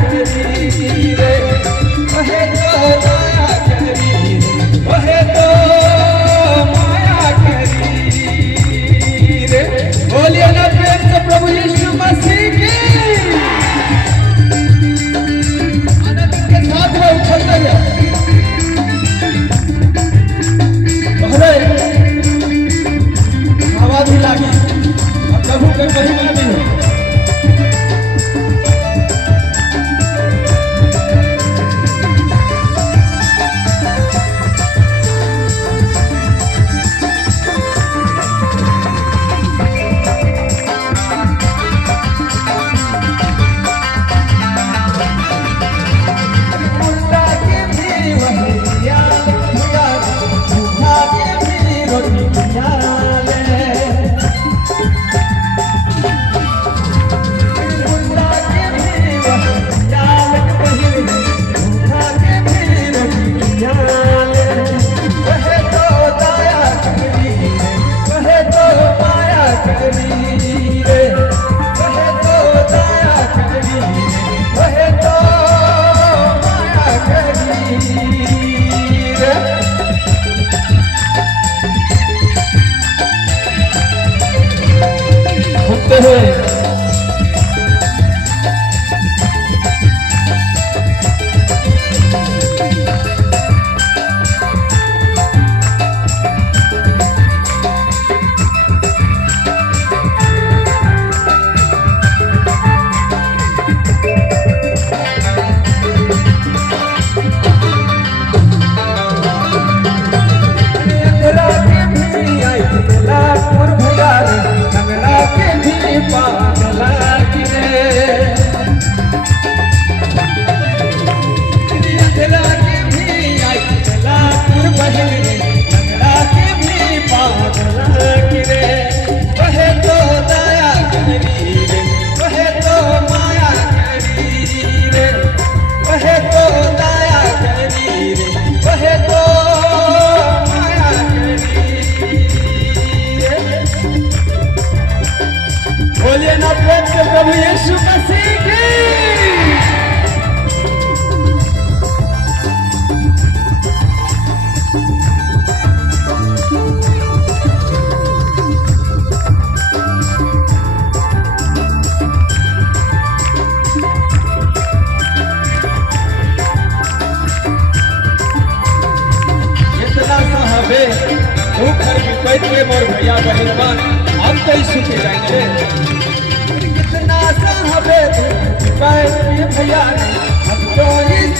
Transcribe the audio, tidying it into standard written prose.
करी रे, वहे तो माया करी रे, वहे तो माया करी रे। बोलिए ना प्रेम से प्रभु यीशु मसीह की। आनंद के साथ में उछलते हैं। हवा भी लागी और प्रभु के महिमा भी हो। बोलिए ना प्रेम से प्रभु यीशु मसीह की। इतना सा हवे वो घर की पैतरे मोर भैया बहन हम कहीं सुखे जाएंगे। कितना सा हवे पैतरे भैया हम तो इस